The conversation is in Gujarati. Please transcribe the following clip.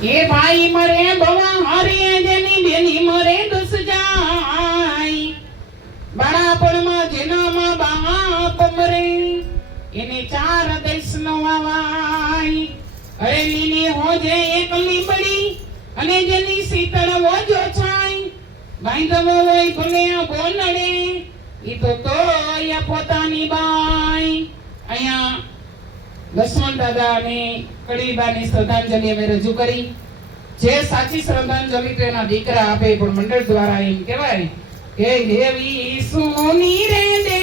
એ ભાઈ મરે બવા હારે જેની બેની મરે દસ જાય બાળાપણમાં જેના માં બાપ મરે એને ચાર દેશ નો વાવાય અરે લીલી હોજે એક લીમડી અને જેની શીતળ હોજો છાય બાંધવો હોય ભલે બોલડે ઈ તો તોય પોતાની બાઈ અહીંયા લક્ષ્મણ દાદા અને કડીબાની શ્રદ્ધાંજલિ અમે રજૂ કરી જે સાચી શ્રદ્ધાંજલિ તેના દીકરા આપે પણ મંડળ દ્વારા એમ કહેવાય કે દેવી સોની રે દે